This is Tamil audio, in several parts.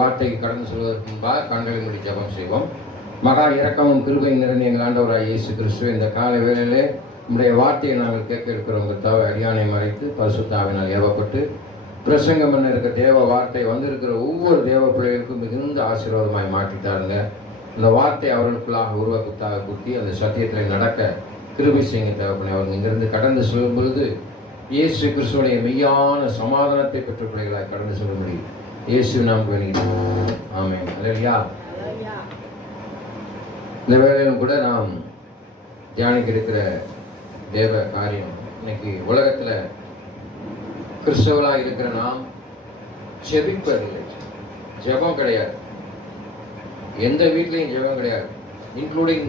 வார்த்தைக்கு கடந்து செல்வதற்கு முன்பாக கண்களை மூடி ஜெபம் செய்வோம். மகா இரக்கமும் கிருபையும் நிறைந்த எங்கள் ஆண்டவராகிய இயேசு கிறிஸ்து, இந்த காலை வேளையிலே நம்முடைய வார்த்தையை நாங்கள் கேட்க இருக்கிறவங்க தாவை அடியானை மறைத்து பரிசுத்தாவினால் ஏவப்பட்டு பிரசங்கம் பண்ண இருக்க தேவ வார்த்தை வந்திருக்கிற ஒவ்வொரு தேவ பிள்ளைகளுக்கும் மிகுந்த ஆசீர்வாதமாய் மாற்றித்தாருங்க. இந்த வார்த்தை அவர்களுக்குள்ளாக உருவாக்கத்தாக குத்தி அந்த சத்தியத்தில் நடக்க கிருபை செய்யுங்க தேவைப்பட. அவங்க இங்கிருந்து கடந்து செல்லும் பொழுது இயேசு கிறிஸ்துவனுடைய மெய்யான சமாதானத்தை பெற்ற பிள்ளைகளாக கடந்து செல்ல முடியும். இயேசு நாம் வேணுகிறோம். ஆமென். அல்லேலூயா. இந்த வேளையிலும் கூட நாம் தியானிக்க இருக்கிற தேவ காரியம், இன்னைக்கு உலகத்துல கிறிஸ்தவர்களாக இருக்கிற நாம் ஜெபிப்பதில்லை. ஜெபம் கிடையாது, எந்த வீட்லையும் ஜெபம் கிடையாது. இன்க்ளூடிங்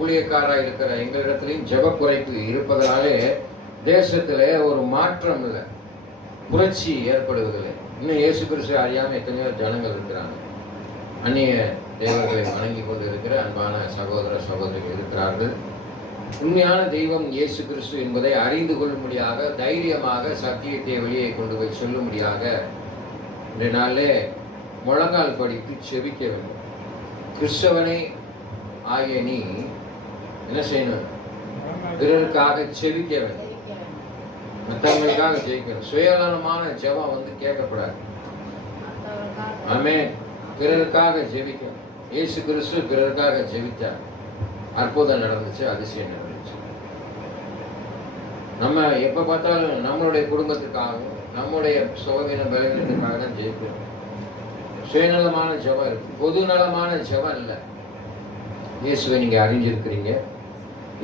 ஊழியக்காராக இருக்கிற எங்களிடத்திலையும் ஜெப குறைப்பு இருப்பதனாலே தேசத்திலே ஒரு மாற்றம் இல்லை, புரட்சி ஏற்படுவதில்லை. இன்னும் இயேசு கிறிஸ்து அறியாமல் எத்தனையோ ஜனங்கள் இருக்கிறாங்க. அந்நிய தெய்வங்களை வணங்கி கொண்டு இருக்கிற அன்பான சகோதர சகோதரிகள் இருக்கிறார்கள். உண்மையான தெய்வம் இயேசு கிறிஸ்து என்பதை அறிந்து கொள்ளும்படியாக தைரியமாக சத்தியத்தை வெளியே கொண்டு போய் சொல்லும்படியாக இந்த நாளிலே முழங்கால் படித்து செபிக்க வேண்டும். கிறிஸ்தவனை ஆகிய நீ என்ன செய்யணும்? பிறருக்காக செபிக்க வேண்டும், மற்றவங்களுக்காக ஜெயிக்கணும். சுயநலமான ஜெபம் கேட்கக்கூடாது. ஆமென். பிறருக்காக ஜெபிக்கணும். இயேசு கிறிஸ்து பிறருக்காக ஜெபித்தார், அற்புதம் நடந்துச்சு, அதிசயம் நடந்துச்சு. நம்ம எப்ப பார்த்தாலும் நம்மளுடைய குடும்பத்துக்காகவும் நம்முடைய சுகவீன பலவீனத்துக்காக தான் ஜெயிக்கிறோம். சுயநலமான ஜெபம் இருக்கு, பொது நலமான ஜெபம் இல்லை. இயேசுவை நீங்க அறிஞ்சிருக்கிறீங்க,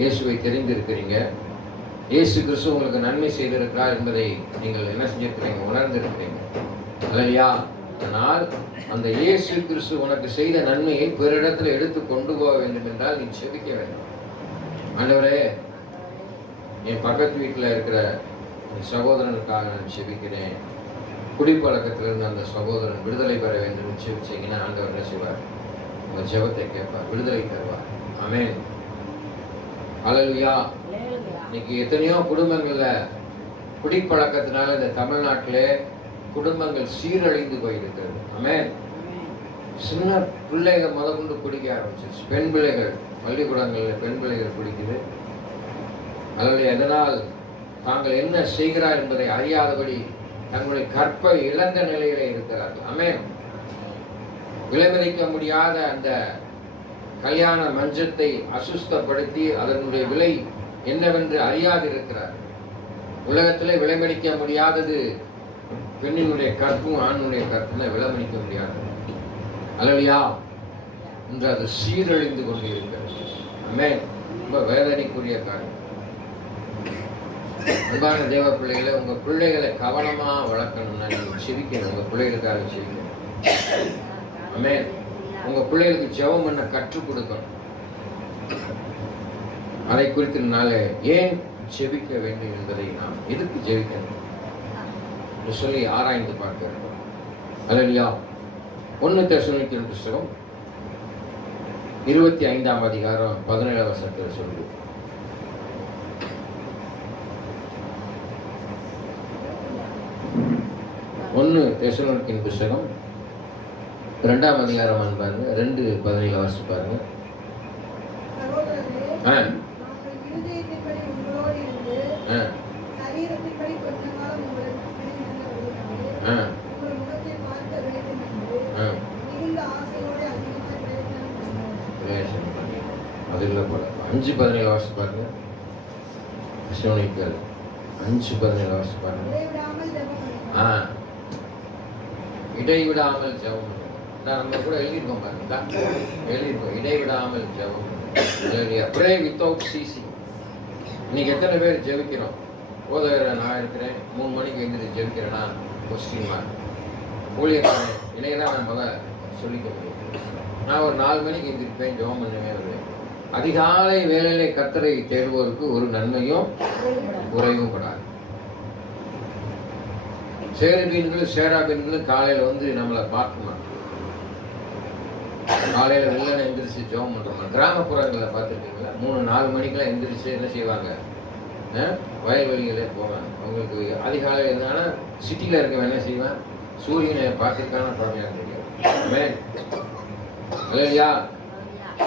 இயேசுவை தெரிந்திருக்கிறீங்க, இயேசு கிறிஸ்து உங்களுக்கு நன்மை செய்திருக்கிறார் என்பதை நீங்கள் என்ன செஞ்சிருக்கிறீங்க? உணர்ந்திருக்கிறீங்க. இல்லையா? ஆனால் அந்த இயேசு கிறிஸ்து உனக்கு செய்த நன்மையை பிறரிடத்தில் எடுத்து கொண்டு போக வேண்டும் என்றால் நீ செபிக்க வேண்டும். ஆண்டவரே, என் பக்கத்து வீட்டில் இருக்கிற என் சகோதரனுக்காக நான் செபிக்கிறேன். குடிப்பழக்கத்திலிருந்து அந்த சகோதரன் விடுதலை பெற வேண்டும் செபிச்சீங்கன்னா ஆண்டவர் என்ன செய்வார்? உங்கள் ஜெபத்தை கேட்பார், விடுதலை தருவார். ஆமென். அல்லேலூயா. இன்னைக்கு எத்தனையோ குடும்பங்கள்ல குடிப்பழக்கத்தினால இந்த தமிழ்நாட்டிலே குடும்பங்கள் சீரழிந்து போயிருக்கிறது. ஆமென். சின்ன பிள்ளைகள் முதற்கொண்டு குடிக்க ஆரம்பிச்சிருச்சு. பெண் பிள்ளைகள் பள்ளிக்கூடங்கள்ல பெண் பிள்ளைகள் குடிக்குது. அல்லது எதனால் தாங்கள் என்ன செய்கிறார் என்பதை அறியாதபடி தங்களுடைய கற்பை இழந்த நிலையிலே இருக்கிறார்கள். ஆமென். விலைமதிக்க முடியாத அந்த கல்யாண மஞ்சத்தை அசுஸ்தப்படுத்தி அதனுடைய விலை என்னவென்று அறியாது இருக்கிறார். உலகத்திலே விலைமதிக்க முடியாதது பெண்ணினுடைய கற்பும் ஆணுடைய கற்பும் விலைமதிக்க முடியாது. அல்லேலூயா. இன்று அது சீரழிந்து கொண்டு இருக்கிறது. ஆமென். ரொம்ப வேதனைக்குரிய காரியம். அன்பான தேவ பிள்ளைகளை, உங்க பிள்ளைகளை கவனமா வளர்க்கணும்னா நீங்க செபிக்கணும். உங்க பிள்ளைகளுக்காக செபிக்கணும். ஆமென். உங்க பிள்ளைகளுக்கு ஜெபம் பண்ண கற்றுக் கொடுக்கணும். அதை குறித்தினால ஏன் ஜெபிக்க வேண்டும் என்பதை நாம் எதுக்கு ஜெபிக்கணும் சொல்லி ஆராய்ந்து பார்க்க வேண்டும். அல்லேலூயா. 1 தெசலோனிக்கேயர் புத்தகம் 25ஆம் அதிகாரம் 17ஆம் வசனத்தில் சொல்லு. 1 தெசலோனிக்கேயர் புத்தகம் 2ஆம் அதிகாரம் பாருங்க, 2:17 வாசிச்சு பாருங்க. அதில் 5:17 வாசிச்சு பாருங்க. தெசலோனிக்கேயர் 5:17 வாசிச்சு பாருங்க. இடைவிடாமல் ஜெபம். நம்ம கூட எழுதியிருக்கோம் பாருங்க, எழுதியிருக்கோம். இடைவிடாமல் ஜெபம். Pray without ceasing. இன்னைக்கு எத்தனை பேர் ஜெபிக்கிறோம்? போதகரை நான் இருக்கிறேன், 3 மணிக்கு எழுந்திரிச்சு ஜெபிக்கிறேன்னா கொஸ்டின் மார்க். ஊழியக்காரன் இணையதான் நான் முதல்ல சொல்லிக்க முடியும். நான் ஒரு 4 மணிக்கு எழுந்திருப்பேன், ஜெபம் பண்ணுவேன். அதிகாலை வேலையிலே கர்த்தரை தேடுவோருக்கு ஒரு நன்மையும் குறைவும் படாது. சேருபீன்களும் சேராபீன்களும் காலையில நம்மளை பார்க்கணும். காலையில வெள்ளனை எந்திரிச்சு ஜெபம் பண்றோம். கிராமப்புறங்களில் பார்த்துருக்கீங்களா? 3-4 மணிக்கெல்லாம் எந்திரிச்சு என்ன செய்வாங்க? வயல்வெளிகளே போவாங்க. அவங்களுக்கு அதிகாலை இருந்தாலும் சிட்டியில இருக்கவன் என்ன செய்வான்? சூரியனை பார்த்துருக்கான குழந்தையா தெரியும். ஆமென். அல்லேலூயா.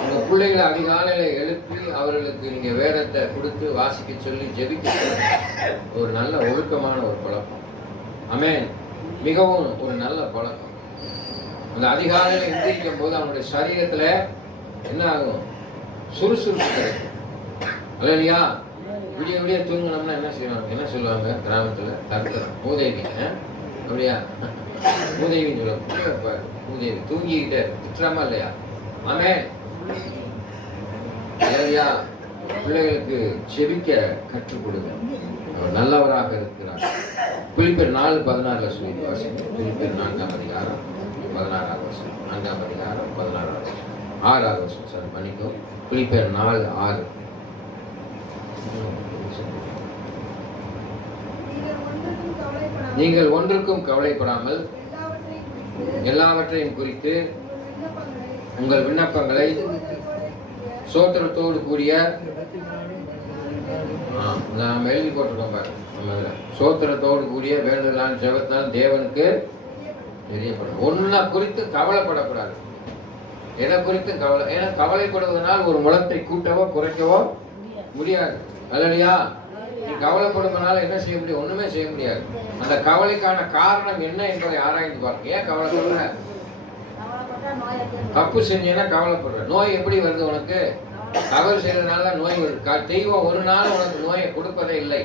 உங்க பிள்ளைகளை அதிகாலையில எழுப்பி அவர்களுக்கு நீங்க வேதத்தை கொடுத்து வாசிக்க சொல்லி ஜெபிக்க ஒரு நல்ல ஒழுக்கமான ஒரு பழக்கம். ஆமென். மிகவும் ஒரு நல்ல பழக்கம். அந்த அதிகாலையில எந்திரிக்கும் போது அவனுடைய சரீரத்துல என்ன ஆகும்? சுறுசுறுப்பு கிடைக்கும். அல்லேலூயா. விடிய விடிய தூங்கினோம்னா என்ன செய்வாங்க? என்ன சொல்லுவாங்க கிராமத்துல? தர்க்கம் மூதேவி. அப்படியா? மூதேவின்னு சொல்லுவாங்க. மூதேவி தூங்கிக்கிட்டே திட்டுறாமா இல்லையா? ஆமென். அல்லேலூயா. பிள்ளைகளுக்கு செபிக்க கற்றுக் கொடுங்க. அவர் நல்லவராக இருக்கிறார். பிலிப்பியர் 4:16 சொல்லி வாசிங்க. பிலிப்பியர் 4ஆம் அதிகாரம் 16ஆவது வசனம். 4ஆம் அதிகாரம் 16ஆவது வசனம். 6ஆவது வசனம். சாரி மன்னிக்கும். பிலிப்பியர் 4:6. நீங்கள் ஒன்றுக்கும் கவலைப்படாமல் எல்லாவற்றையும் குறித்து உங்கள் விண்ணப்பங்களை சோத்திரத்தோடு கூடிய நாம் எழுதி போட்டிருக்கோம் பாரு. நம்ம சோத்திரத்தோடு கூடிய வேண்டுதலான ஜெபத்தால் தேவனுக்கு தெரியப்படும். ஒன்ன குறித்து கவலைப்படக்கூடாது. எதை குறித்து கவலை? ஏன்னா கவலைப்படுவதனால் ஒரு முளத்தை கூட்டவோ குறைக்கவோ முடியாது. அல்லையா? நீ கவலைப்படுவதனால என்ன செய்ய முடியும்? ஒண்ணுமே செய்ய முடியாது. அந்த கவலைக்கான காரணம் என்ன என்பதை ஆராய்ந்து பாருங்க. ஏன் கவலைப்படுற? தப்பு செஞ்சேன்னா கவலைப்படுற. நோய் எப்படி வருது உனக்கு? தவறு செய்யறதுனால நோய் வருது. தெய்வம் ஒரு நாள் உனக்கு நோயை கொடுப்பதே இல்லை.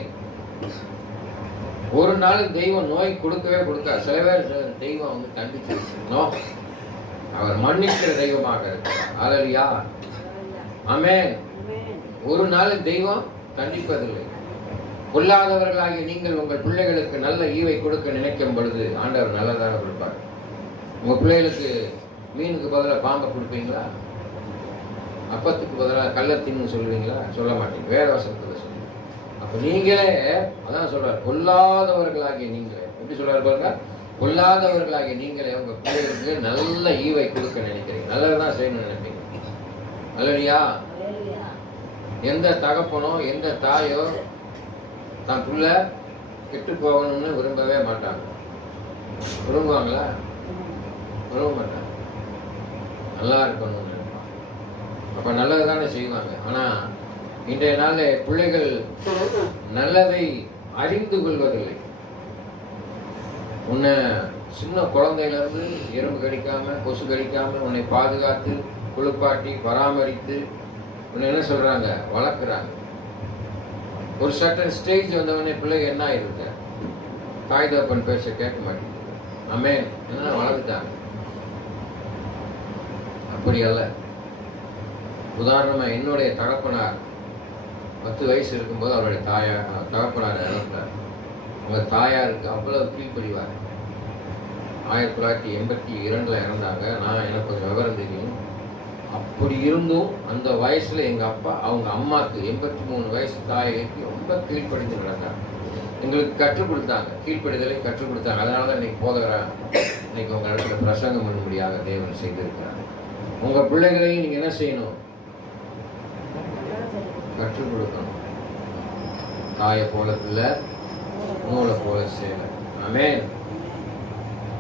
ஒரு நாள் தெய்வம் நோய் கொடுக்கவே கொடுக்காது. சில பேர் தெய்வம் வந்து கண்டிச்சிருக்கணும். அவர் மன்னிக்கிற தெய்வமாக இருக்கிறார். அல்லேலூயா. ஆமென். ஒரு நாள் தெய்வம் கண்டிப்பதில்லை. பொல்லாதவர்களாகிய நீங்கள் உங்கள் பிள்ளைகளுக்கு நல்ல ஈவை கொடுக்க நினைக்கும் பொழுது ஆண்டவர் நல்லதாக கொடுப்பார். உங்க பிள்ளைகளுக்கு மீனுக்கு பதிலாக பாம்பை கொடுப்பீங்களா? அப்பத்துக்கு பதிலாக கள்ளத்தின்னு சொல்லுவீங்களா? சொல்ல மாட்டீங்க. வேற வசனத்துல சொல்லுங்க. அப்ப நீங்களே அதான் சொல்றாரு, பொல்லாதவர்களாகிய நீங்களே. எப்படி சொல்றாரு பாருங்க? பொல்லாதவர்களாகிய நீங்களே உங்க பிள்ளைகளுக்கு நல்ல ஈவை கொடுக்க நினைக்கிறீங்க. நல்லதுதான் செய்யணும்னு நினைப்பீங்க. அல்லையா? எந்த தகப்பனோ எந்த தாயோ தான் புள்ள கெட்டு போகணும்னு விரும்பவே மாட்டாங்க. விரும்புவாங்களா? விரும்ப மாட்டாங்க. நல்லா இருக்கணும்னு நினைப்பாங்க. அப்ப நல்லதுதானே செய்வாங்க. ஆனா இன்றைய நாள்ல பிள்ளைகள் நல்லதை அறிந்து கொள்வதில்லை. உன்னை சின்ன குழந்தையில இருந்து எறும்பு கடிக்காம கொசு கடிக்காம உன்னை பாதுகாத்து குளிப்பாட்டி பராமரித்து உன்னை என்ன சொல்றாங்க? வளர்க்குறாங்க. ஒரு சர்டன் ஸ்டேஜ் வந்தவொடனே பிள்ளைங்க என்ன ஆயிருக்கு? தாய் தகப்பன் பேச கேட்க மாட்டேங்குது. ஆமென். என்ன வளர்ந்துட்டாங்க. அப்படி அல்ல. உதாரணமா என்னுடைய தகப்பனார் 10 வயசு இருக்கும்போது அவருடைய தகப்பனார் இறந்தார். அவங்க தாயாருக்கு அவ்வளவு கீழ்ப்படிவார். 1982 இறந்தாங்க. எனக்கு கொஞ்சம் விவரம் தெரியும். அப்படி இருந்தும் அந்த வயசுல எங்க அப்பா அவங்க அம்மாக்கு 83 வயசு தாய்க்கு ரொம்ப கீழ்ப்படிந்து நடந்தாங்க. எங்களுக்கு கற்றுக் கொடுத்தாங்க. கீழ்ப்படிதலை கற்றுக் கொடுத்தாங்க. அதனாலதான் இன்னைக்கு போதகராக இன்னைக்கு உங்க இடத்துல பிரசங்கம் பண்ணும்படியாக தேவன் செய்திருக்கிறாங்க. உங்க பிள்ளைகளையும் நீங்க என்ன செய்யணும்? கற்றுக் கொடுக்கணும். தாயை போல பிள்ளை, நூலை போல சேலை. ஆமென்.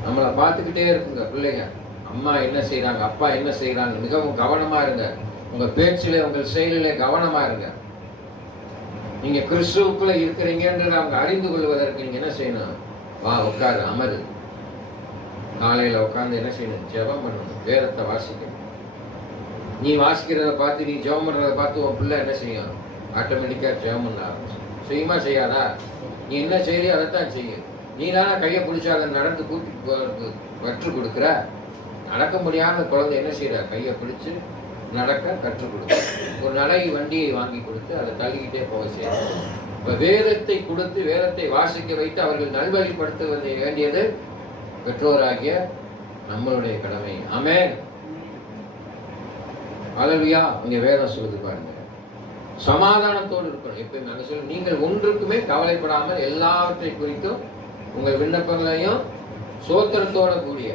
நம்மளை பார்த்துக்கிட்டே இருக்குங்க பிள்ளைங்க. அம்மா என்ன செய்யறாங்க, அப்பா என்ன செய்யறாங்க, மிகவும் கவனமா இருங்க. உங்க பேச்சிலே உங்கள் செயலிலே கவனமா இருங்க. நீங்க கிறிஸ்துவுக்குள்ள இருக்கிறீங்கன்றதை அவங்க அறிந்து கொள்வதற்கு நீங்க என்ன செய்யணும்? வா உட்காரு, அமரு. காலையில உட்கார்ந்து என்ன செய்யணும்? ஜெபம் பண்ணணும். வேதத்தை வாசிக்கணும். நீ வாசிக்கிறத பார்த்து நீ ஜெபம் பண்றதை பார்த்து உன் பிள்ளை என்ன செய்யும்? ஆட்டோமேட்டிக்கா ஜெபம் பண்ண ஆரம்பிச்சு. செய்யுமா செய்யாதா? நீ என்ன செய்யறியோ அதைத்தான் செய்யும். நீ தானே கையை பிடிச்சா அதை நடந்து கூட்டிட்டு போறதுக்கு கற்றுக் கொடுக்குற. நடக்க முடியாத குழந்தை என்ன செய்யற? கையை பிடிச்சு நடக்க கற்றுக் கொடுக்க. ஒரு நடை வண்டியை வாங்கி கொடுத்து அதை தள்ளிக்கிட்டே போக செய்யணும். இப்ப வேதத்தை கொடுத்து வேதத்தை வாசிக்க வைத்து அவர்கள் நல்வழிப்படுத்த வேண்டியது பெற்றோராகிய நம்மளுடைய கடமை. ஆமென். அல்லேலூயா. இங்க வேதம் சொல்லுது பாருங்க, சமாதானத்தோடு இருக்கணும். எப்பயுமே அங்க சொல்லு, நீங்கள் ஒன்றுக்குமே கவலைப்படாமல் எல்லாவற்றை குறித்தும் உங்கள் விண்ணப்பங்களையும் சோத்திரத்தோட கூடிய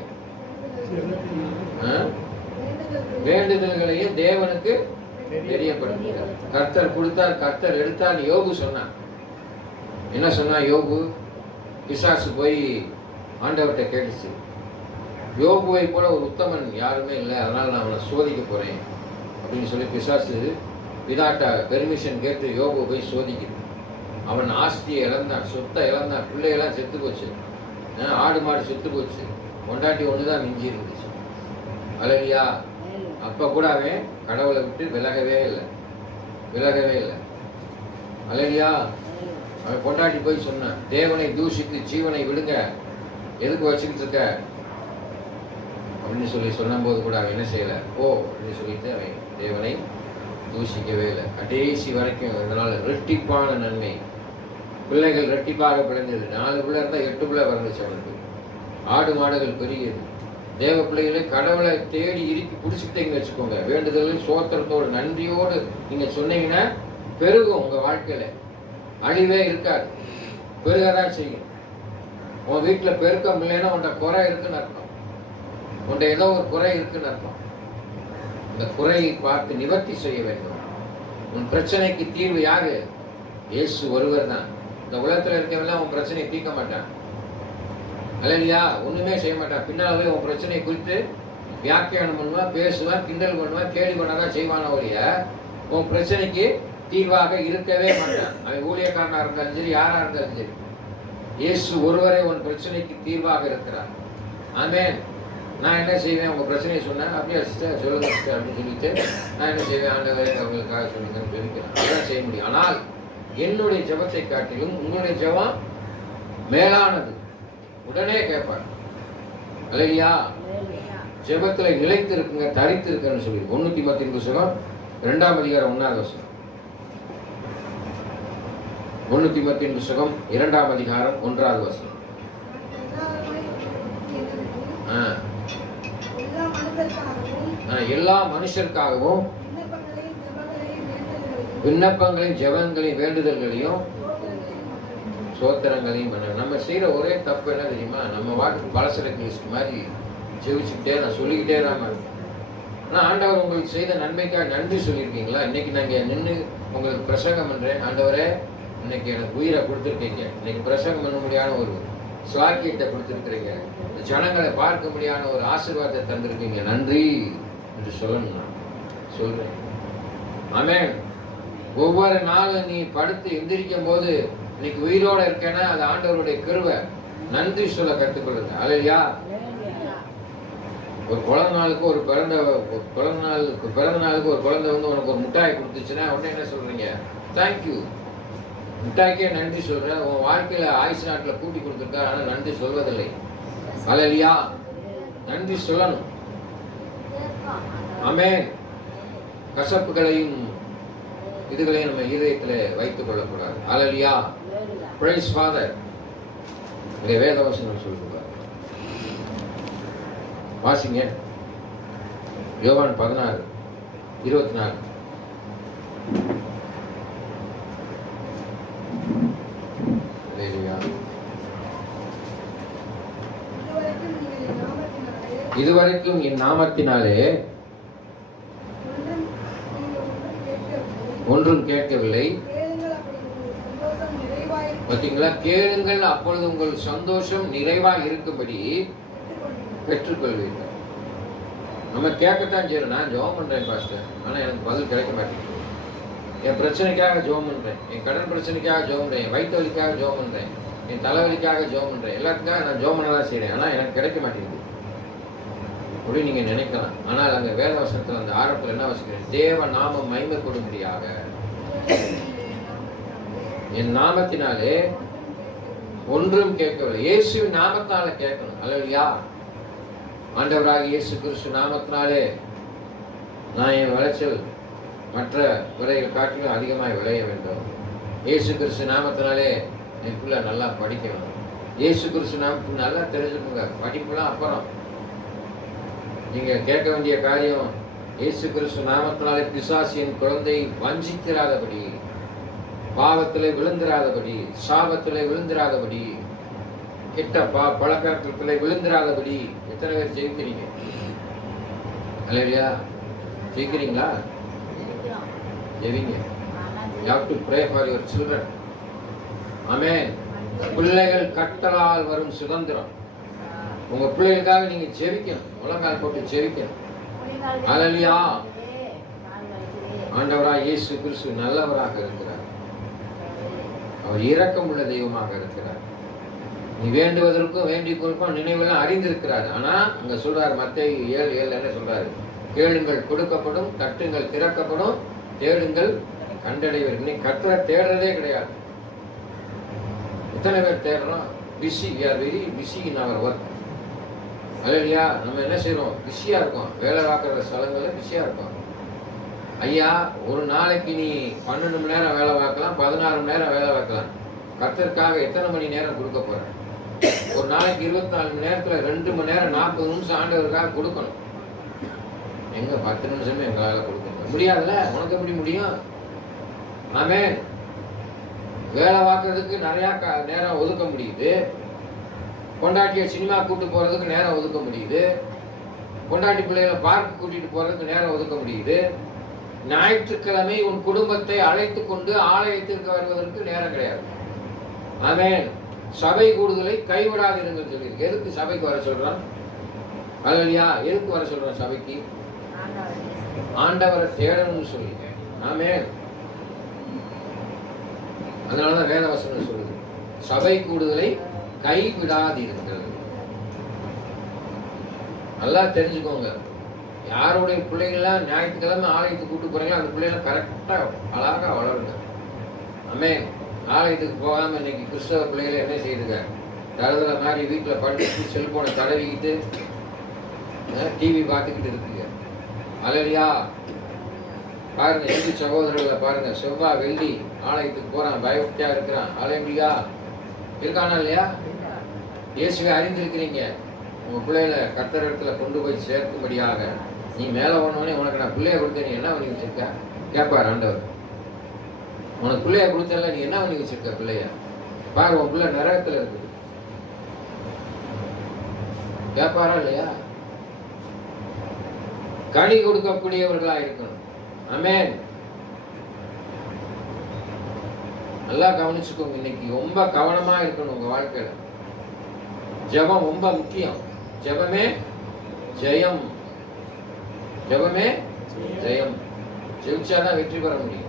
வேண்டுதல்களையும் தேவனுக்கு தெரியப்படுத்துகிறார். கர்த்தர் கொடுத்தார், கர்த்தர் எடுத்தார். யோபு சொன்னான். என்ன சொன்னா யோபு? பிசாசு போய் ஆண்டவர்கிட்ட கேட்டுச்சு, யோபுவை போல ஒரு உத்தமன் யாருமே இல்லை, அதனால நான் அவனை சோதிக்க போறேன் அப்படின்னு சொல்லி பிசாசு பிதாட்ட பெர்மிஷன் கேட்டு யோபுவை போய் சோதிக்குது. அவன் ஆஸ்தியை இழந்தான், சொத்தை இழந்தான், பிள்ளைகள்லாம் செத்து போச்சு, ஆடு மாடு செத்து போச்சு, கொண்டாட்டி ஒண்ணுதான் மிஞ்சி இருந்துச்சு. அல்லையா? அப்ப கூட அவன் கடவுளை விட்டு விலகவே இல்லை. அல்லையா? அவன் கொண்டாட்டி போய் சொன்னான், தேவனை தூஷித்து ஜீவனை விடுங்க, எதுக்கு வச்சுக்கிட்டு இருக்க அப்படின்னு சொல்லி சொன்னபோது கூட அவன் என்ன செய்யல, ஓ அப்படின்னு சொல்லிட்டு அவன் தேவனை தூஷிக்கவே இல்லை. கடைசி வரைக்கும் இதனால ரெட்டிப்பான நன்மை, பிள்ளைகள் ரெட்டிப்பாக பிறந்தது. 4 பிள்ளை இருந்தால் 8 பிள்ளை பிறந்துச்சு அவனுக்கு. ஆடு மாடுகள் பெரியது. தேவ பிள்ளைகளை கடவுளை தேடி இறுக்கி பிடிச்சிக்கிட்டீங்கன்னு வச்சுக்கோங்க, வேண்டுதல் சோத்திரத்தோடு நன்றியோடு நீங்க சொன்னீங்கன்னா பெருகும். உங்க வாழ்க்கையில அழிவே இருக்காது, பெருகதான் செய்யும். உன் வீட்டில் பெருக்கம் இல்லைன்னா உன்ட குறை இருக்குன்னு அர்த்தம், உன்ட ஏதோ ஒரு குறை இருக்குன்னு அர்த்தம். இந்த குறையை பார்த்து நிவர்த்தி செய்ய வேண்டும். உன் பிரச்சனைக்கு தீர்வு யாரு? இயேசு ஒருவர் தான். இந்த உலகத்தில் இருக்கவெல்லாம் உன் பிரச்சனையை தீர்க்க மாட்டான். அல்லையா? ஒண்ணுமே செய்ய மாட்டான். பின்னாலே உன் பிரச்சனை குறித்து வியாக்கியானம் பண்ணுவான், பேசுவான், கிண்டல் பண்ணுவான், கேள்வி பண்ணதான் செய்வான ஒழிய உன் பிரச்சனைக்கு தீர்வாக இருக்கவே மாட்டான். அவன் ஊழியக்காரனா இருந்தாலும் சரி, யாரா இருந்தாலும் சரி, இயேசு ஒருவரே உன் பிரச்சனைக்கு தீர்வாக இருக்கிறார். ஆமென். நான் என்ன செய்வேன், உங்க பிரச்சனையை சொன்னேன், அப்படியே சிஸ்டர் சொல்லுங்க சிஸ்டர் அப்படின்னு சொல்லிட்டு நான் என்ன செய்வேன், ஆண்டவரே அவங்களுக்காக சொல்லுங்கன்னு சொல்லிக்கிறேன். அதான் செய்ய முடியும். ஆனால் என்னுடைய ஜெபத்தை காட்டிலும் உங்களுடைய ஜெபம் மேலானது. உடனே கேட்பார். அல்லையா? ஜெபத்துல நிலைத்து இருக்குங்க, தரித்து இருக்குன்னு சொல்லி 1 தீமோத்தேயு புத்தகம் 2ஆம் அதிகாரம் 1வது வசனம். 1 தீமோத்தேயு புத்தகம் 2ஆம் அதிகாரம் 1வது வசனம். எல்லா மனுஷருக்காகவும் விண்ணப்பங்களையும் ஜெபங்களையும் வேண்டுதல்களையும் சோத்திரங்களையும் பண்ண. நம்ம செய்யற ஒரே தப்பு என்ன தெரியுமா, நம்ம வாட்டுக்கு பலசரக்கு லிஸ்ட் மாதிரி ஜெபிச்சுக்கிட்டே நான் சொல்லிக்கிட்டே தான் இருக்கேன். ஆனால் ஆண்டவர் உங்களுக்கு செய்த நன்மைக்காக நன்றி சொல்லியிருக்கீங்களா? இன்னைக்கு நாங்கள் நின்று உங்களுக்கு பிரசங்கம் பண்றேன், ஆண்டவரே இன்னைக்கு எனக்கு உயிரை கொடுத்துருக்கீங்க, இன்னைக்கு பிரசங்கம் பண்ண முடியாத ஒரு சுவாக்கியத்தை கொடுத்துருக்கிறீங்க, ஜனங்களை பார்க்க முடியாத ஒரு ஆசீர்வாதத்தை தந்திருக்கீங்க, நன்றி என்று சொல்லணும். நான் சொல்றேன். ஆமென். ஒவ்வொரு நாளும் நீ படுத்து எந்திரிக்கும் போது இன்னைக்கு உயிரோட இருக்கேன்னா அது ஆண்டவருடைய கிருபை. நன்றி சொல்ல கற்றுக்கொள்ளுங்க. அல்லையா? ஒரு பிறந்த நாளுக்கு ஒரு பிறந்த நாளுக்கு ஒரு குழந்தை வந்து உனக்கு ஒரு மிட்டாய் கொடுத்துச்சுன்னா உடனே என்ன சொல்றீங்க? தேங்க்யூ. மிட்டாய்க்கே நன்றி சொல்ற. உன் வாழ்க்கையில ஆயுசு நாட்டில் கூட்டி கொடுத்துருக்க, ஆனால் நன்றி சொல்வதில்லை. அல்லையா? நன்றி சொல்லணும். ஆமென். கசப்புகளையும் இதுகளையும் நம்ம இதயத்துல வைத்துக் கொள்ளக்கூடாது. அல்லேலூயா. Praise father. இங்கே வேதவசனம் சொல்லுவார், வாசிங்க. யோவான் 16:24. இதுவரைக்கும் என் நாமத்தினாலே ஒன்றும் கேட்கவில்லை. பார்த்தீங்களா? கேளுங்கள், அப்பொழுது உங்கள் சந்தோஷம் நிறைவாக இருக்கும்படி பெற்றுக்கொள்வீர்கள். நம்ம கேட்கத்தான் செய்யறோம். நான் ஜெபம் பண்றேன் பாஸ்டர், ஆனா எனக்கு பதில் கிடைக்க மாட்டேங்குது. என் பிரச்சனைக்காக ஜெபம் பண்றேன், என் கடன் பிரச்சனைக்காக ஜெபம் பண்றேன், என் வயிற்று வலிக்காக ஜெபம் பண்றேன், என் தலைவலிக்காக ஜெபம் பண்றேன், எல்லாத்துக்காக நான் ஜெபம் பண்ணதான் செய்யறேன், ஆனா எனக்கு கிடைக்க மாட்டேங்குது அப்படின்னு நீங்க நினைக்கலாம். ஆனால் அங்க வேதவசனத்துல அந்த ஆரம்பத்தில் என்ன வச்சுக்கிறேன்? தேவ நாமம் மகிமைப்படும்படியாக என் நாமத்தினாலே ஒன்றும் கேட்கவில்லை. இயேசுவின் நாமத்தினால கேட்கணும். அல்லேலூயா. ஆண்டவராக இயேசு கிறிஸ்து நாமத்தினாலே நான் என் விளைச்சல் மற்ற விலைகள் காட்டிலும் அதிகமாக விளைய வேண்டும். இயேசு கிறிஸ்து நாமத்தினாலே என் பிள்ளை நல்லா படிக்கணும். இயேசு கிறிஸ்து நாமத்துக்கு நல்லா தெரிஞ்சுக்கோங்க. படிப்புலாம் அப்புறம். நீங்க கேட்க வேண்டிய காரியம், இயேசு கிறிஸ்து நாமத்தினாலே பிசாசின் குழந்தை வஞ்சிக்கிறாதபடி, பாவத்திலே விழுந்திராதபடி, சாபத்திலே விழுந்திராதபடி, கெட்ட பழக்கத்திலே விழுந்திராதபடி. எத்தனை பேர் ஜெயிக்கிறீங்க? அல்லேலூயா. ஜெயிக்கிறீங்களா? ஜெயிங்க. You have to pray for your children. ஆமென். பிள்ளைகள் கட்டளால் வரும் சுதந்திரம். உங்க பிள்ளைகளுக்காக நீங்க ஜெபிக்கணும், முழங்கால் போட்டு ஜெபிக்கணும். ஹல்லேலூயா. ஆண்டவராய் இயேசு கிறிஸ்து நல்லவராக இருக்கிறார். அவர் இரக்கமுள்ள தெய்வமாக இருக்கிறார். நீ வேண்டுவதற்கும் வேண்டிக் நினைவெல்லாம் அறிந்திருக்கிறார். ஆனா அங்க சொல்றாரு மத்தேயு 7:7 என்ன சொல்றாரு? கேளுங்கள் கொடுக்கப்படும், தட்டுங்கள் திறக்கப்படும், தேடுங்கள் கண்டடைவர். இன்னைக்கு கர்த்தரை தேடுறதே கிடையாது. எத்தனை பேர் தேடுறோம்? Busy, we are very busy in our work. அல்லையா, நம்ம என்ன செய்யறோம்? பிஸியா இருக்கோம். வேலை பார்க்குற ஸ்தலங்கள்ல பிஸியா இருக்கோம். ஐயா, ஒரு நாளைக்கு நீ 12 மணி நேரம் வேலை பார்க்கலாம், 16 மணி நேரம் வேலை பார்க்கலாம். கர்த்தருக்காக எத்தனை மணி நேரம் கொடுக்க போற? ஒரு நாளைக்கு 24 மணி நேரத்துல 2 மணி நேரம் 40 நிமிஷம் ஆண்டவருக்காக கொடுக்கணும். எங்க 10 நிமிஷமே எங்களால கொடுக்க முடியாதுல்ல? உனக்கு எப்படி முடியும்? ஆமென். வேலை பார்க்கறதுக்கு நிறைய நேரம் ஒதுக்க முடியுது. பொண்டாட்டியை சினிமா கூட்டு போறதுக்கு நேரம் ஒதுக்க முடியுது. பொண்டாட்டி பிள்ளைகளை பார்க்க கூட்டிட்டு போறதுக்கு நேரம் ஒதுக்க முடியுது. ஞாயிற்றுக்கிழமை உன் குடும்பத்தை அழைத்து கொண்டு ஆலயத்திற்கு வருவதற்கு நேரம் கிடையாது. ஆமென். சபை கூடுதலை கைவிடாதீர்கள் சொல்லியிருக்கு. எதுக்கு சபைக்கு வர சொல்றான்? அல்லையா, எதுக்கு வர சொல்றான் சபைக்கு? ஆண்டவரை தேடணும்னு சொல்லி. ஆமென். அதனாலதான் வேதவசனம் சொல்லுது, சபை கூடுதலை கைவிடாதீர்கள். நல்லா தெரிஞ்சுக்கோங்க. யாருடைய பிள்ளைகள்லாம் ஞாயிற்றுக்கிழமை ஆலயத்துக்கு கூட்டு போறீங்களோ அந்த பிள்ளைகளை கரெக்டா அழகா வளருங்க. ஆமென். ஆலயத்துக்கு போகாம இன்னைக்கு கிறிஸ்தவ பிள்ளைகளை என்ன செய்யுதுங்க? தருதலை மாதிரி வீட்டுல படுத்து செல்போனை தடவிக்கிட்டு டிவி பார்த்துக்கிட்டு இருக்குங்க. அல்லையா, பாருங்க, இந்து சகோதரர்களை பாருங்க, செவ்வாய் வெள்ளி ஆலயத்துக்கு போறான், பயபக்தியா இருக்கிறான். ஆலயம்யா இருக்கானா இல்லையா? இயேசுவை அறிந்திருக்கிறீங்க. உங்க பிள்ளைகளை கர்த்தர் இடத்துல கொண்டு போய் சேர்க்கும்படியாக நீ மேல போனோடனே உனக்கு நான் பிள்ளைய கொடுத்த, நீ என்ன பண்ணி வச்சிருக்க கேட்பார் ஆண்டவர். உனக்கு பிள்ளைய கொடுத்தல, நீ என்ன பண்ணி வச்சிருக்க பிள்ளைய பாரு, உன் பிள்ளை நரகத்துல இருக்குது கேட்பாரா இல்லையா? கனி கொடுக்கக்கூடியவர்களா இருக்கணும். ஆமென். நல்லா கவனிச்சுக்கோங்க. இன்னைக்கு ரொம்ப கவனமா இருக்கணும் உங்க வாழ்க்கையில. ஜெபம் ரொம்ப முக்கியம். ஜெபமே ஜெயம். ஜெபமே ஜெயம். ஜெயிச்சாதான் வெற்றி பெற முடியும்.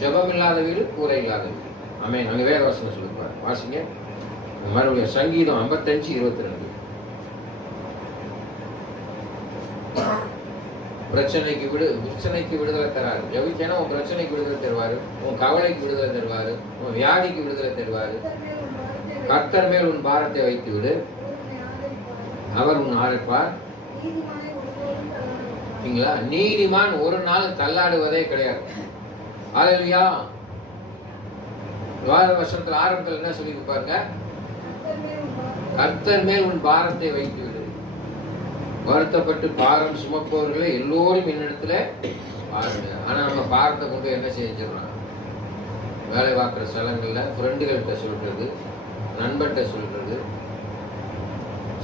ஜெபம் இல்லாத வீடு கூரை இல்லாத வீடு. ஆமென். அங்க வேத வசனம் சொல்லுவார், வாசிங்க மறுபடியும். சங்கீதம் 55:22. பிரச்சனைக்கு விடுதலை தராரு. ஜெபிச்சேன்னா உன் பிரச்சனைக்கு விடுதலை தருவாரு, உன் கவலைக்கு விடுதலை தருவாரு, உன் வியாதிக்கு விடுதலை தருவாரு. கர்த்தர் மேல் உன் பாரத்தை வைத்து விடு, அவர் உன் ஆரைப்பார். நீதிமான் ஒரு நாள் தள்ளாடுவதே கிடையாது. அல்லேலூயா. வருஷத்துல ஆரம்பத்தில் என்ன சொல்லி பாருங்க? கர்த்தர் மேல் உன் பாரத்தை வைத்து விடு. வருத்தப்பட்டு பாரம் சுமப்பவர்களை எல்லோரும் என்னிடத்துல பாருங்க. ஆனா நம்ம பாரத்தை கொண்டு என்ன செஞ்சிடறோம்? வேலை பார்க்குற ஸ்தலங்கள்ல ஃப்ரெண்டுகள்கிட்ட சொல்றது, நண்பர்கிட்ட சொல்றது.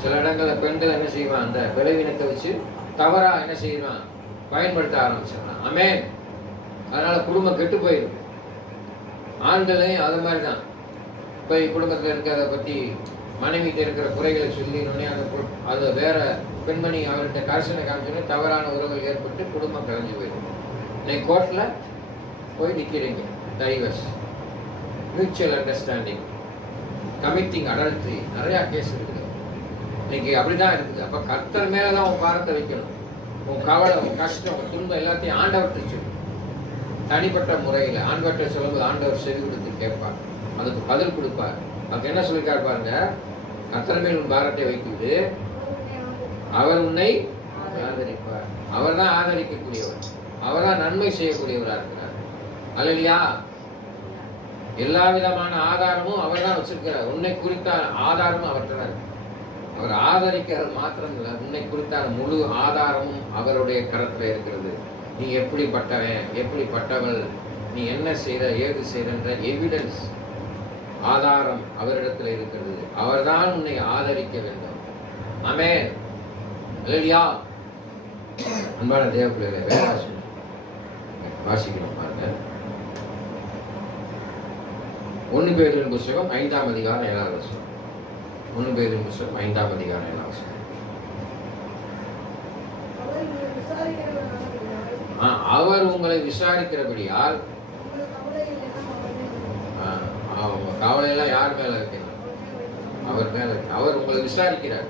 சில இடங்கள்ல பெண்கள் என்ன செய்வான்? அந்த விளைவினத்தை வச்சு தவறா என்ன செய்யறான்? பயன்படுத்த ஆரம்பிச்சிடறான். ஆமென். அதனால குடும்பம் கெட்டு போயிடும். ஆண்களையும் அது மாதிரிதான். இப்ப குடும்பத்துல இருக்கிறத பத்தி மனைவிட்டு இருக்கிற குறைகளை சொல்லினோடனே அது வேற பெண்மணி அவர்கிட்ட கரிசனை காமிச்சோடனே தவறான உறவுகள் ஏற்பட்டு குடும்பம் கலைஞ்சு போயிடும். இன்னைக்கு கோர்ட்ல போய் நிக்கிறீங்க. Divorce, mutual understanding, committing adultery, நிறைய கேஸ் இருக்குது. இன்னைக்கு அப்படிதான் இருக்குது. அப்ப கர்த்தர் மேலதான் உன் பாரத்தை வைக்கணும். உன் கவலை, உன் கஷ்டம், உன் துன்பம் எல்லாத்தையும் ஆண்டவர்கிட்ட சொல்லு. தனிப்பட்ட முறையில் ஆண்டவர்கிட்ட சொல்லும்போது ஆண்டவர் செவி கொடுத்து கேட்பார், அதுக்கு பதில் கொடுப்பார். அதுக்கு என்ன சொல்லிருக்காரு பாருங்க? கர்த்தர் மேல் உன் பாரத்தை வைத்துவிடு, அவர் உன்னை ஆதரிப்பார். அவர் தான் ஆதரிக்கக்கூடியவர், அவர் தான் நன்மை செய்யக்கூடியவராக இருக்கிறார். அல்லேலூயா. எல்லா விதமான ஆதாரமும் அவர் தான் வச்சிருக்கிறார். உன்னை குறித்த ஆதாரமும் அவர்கிட்ட தான். அவர் ஆதரிக்கிறது மாத்திரம் இல்லை, உன்னை குறித்த முழு ஆதாரமும் அவருடைய கரத்துல இருக்கிறது. நீ எப்படிப்பட்டவன், எப்படிப்பட்டவள், நீ என்ன செய்த, ஏது செய்த எவிடன்ஸ், ஆதாரம் அவரிடத்துல இருக்கிறது. அவர்தான் உன்னை ஆதரிக்க வேண்டும். ஆமென். அல்லேலூயா. அன்பான தேவ பிள்ளைகளே, வேதவசனம் வாசிக்கணும் பாருங்க. 1 பேதுருவின் புத்தகம் 5ஆம் அதிகாரம் 7ஆவது வசனம். 1 பேதுரு புத்தகம் 5ஆம் அதிகாரம் 7ஆம் வசனம். அவர் உங்களை விசாரிக்கிறபடியால் அவங்க கவலையெல்லாம் யார் மேல இருக்கு? அவர் மேல இருக்கு. அவர் உங்களை விசாரிக்கிறார்.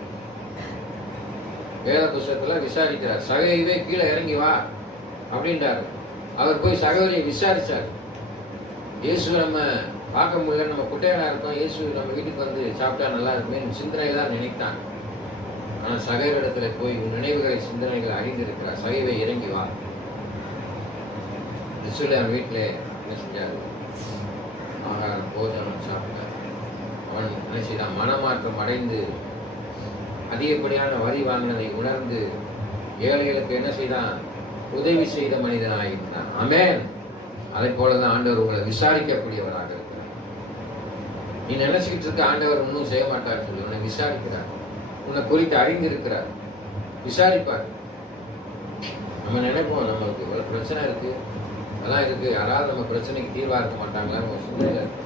வேத புத்தகத்துல விசாரிக்கிறார். சகைவே கீழே இறங்கி வா அப்படின்றாரு. அவர் போய் சகோதரியை விசாரிச்சார். இயேசு நம்ம பார்க்க முடியல, நம்ம குட்டையாக இருக்கோம், இயேசு நம்ம வீட்டுக்கு வந்து சாப்பிட்டா நல்லா இருக்குமே சிந்தனையில் தான் நினைத்தான். ஆனால் சகைவரிடத்துல போய் உன் நினைவுகளை சிந்தனைகளை அறிந்திருக்கிறார். சகைவை இறங்கி வா சொல்லி அவன் வீட்டில் என்ன செஞ்சார்? ஆகாரம் போஜனம் சாப்பிட்டார். அவன் என்ன செய்தான்? மனமாற்றம் அடைந்து அதிகப்படியான வரி வாங்கினதை உணர்ந்து ஏழைகளுக்கு என்ன செய்தான்? உதவி செய்த மனிதனாயிருந்தான். ஆமென். அதை போலதான் ஆண்டவர் உங்களை விசாரிக்கக்கூடியவராக இருக்கிறார். நீ நினைச்சுக்கிட்டு இருக்க ஆண்டவர் ஒன்றும் செய்ய மாட்டார் சொல்லி உன்னை விசாரிக்கிறார். உன்னை குறித்து அறிந்திருக்கிறார், விசாரிப்பார். நம்ம நினைப்போம் நம்மளுக்கு இவ்வளவு பிரச்சனை இருக்கு, அதெல்லாம் இருக்கு, யாராவது நம்ம பிரச்சனைக்கு தீர்வா இருக்க மாட்டாங்களா? நம்ம சிந்தனையில இருக்கு.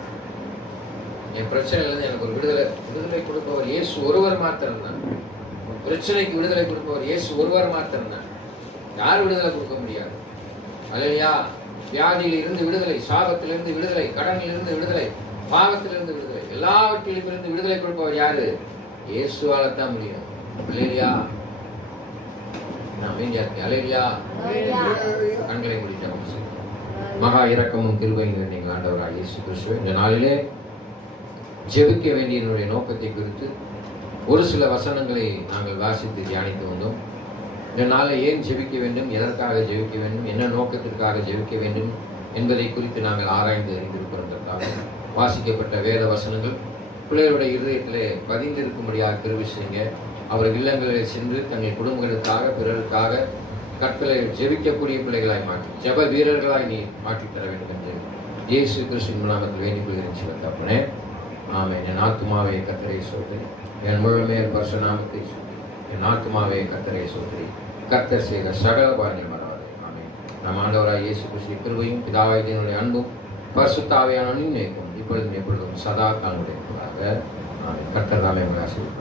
என் பிரச்சனையிலிருந்து எனக்கு ஒரு விடுதலை கொடுப்பவர் இயேசு ஒருவர் மாத்திரம் தான். பிரச்சனைக்கு விடுதலை கொடுப்பவர் இயேசு ஒருவர் மாத்திரம் தான். யார் விடுதலை கொடுக்க முடியாது? அல்லையா? வியாதியில் இருந்து விடுதலை, சாபத்திலிருந்து விடுதலை, கடனில் இருந்து விடுதலை, பாவத்திலிருந்து விடுதலை, எல்லாவற்றிலும் இருந்து விடுதலை கொடுப்பவர் யாரு? இயேசுவால தான் முடியும். அல்லையா? அமைதியா இருக்கு. அல்லையா? கண்களை முடித்த மகா இரக்கமும் கிருபையும் நீங்கள் ஆண்டவராக இயேசு கிறிஸ்துவே, இந்த நாளிலே ஜெபிக்க வேண்டிய என்னுடைய நோக்கத்தை குறித்து ஒரு சில வசனங்களை நாங்கள் வாசித்து தியானித்து வந்தோம். இந்த நாளில் ஏன் ஜெபிக்க வேண்டும், எதற்காக ஜெபிக்க வேண்டும், என்ன நோக்கத்திற்காக ஜெபிக்க வேண்டும் என்பதை குறித்து நாங்கள் ஆராய்ந்து அறிந்திருக்கிறதற்காக வாசிக்கப்பட்ட வேத வசனங்கள் பிள்ளைகளுடைய இருதயத்திலே பதிந்திருக்கும்படியாக கிருபை செய்யுங்க. அவர்கள் இல்லங்களில் சென்று தங்கள் குடும்பங்களுக்காக பிறருக்காக கற்களை ஜெபிக்கக்கூடிய பிள்ளைகளாய் மாற்றி ஜெப வீரர்களாய் நீ மாற்றித் தர வேண்டும் என்று இயேசு கிறிஸ்துவின் நாமத்தில் வேண்டிக் கொள்கிறேன் சிவத்தப்பனே. ஆமென். என் ஆத்துமாவே கர்த்தரை சோதரி, என் முழுமே பரிசுத்த நாமத்தை சோதரி, என் ஆத்துமாவே கர்த்தரை சோதரி, கர்த்தர் செய்த சகல பாக்கியம் மறவாதே. ஆமென். நம் ஆண்டவராய் இயேசு கிறிஸ்துவின் கிருபையும் பிதாவாகிய தேவனுடைய அன்பும் பரிசுத்த ஆவியானவரின் இணைப்பும் இப்பொழுதும் எப்பொழுதும் சதா காலமுடையதாக. ஆமென். கர்த்தர் தாமே உங்களை ஆசீர்வதிப்பார்.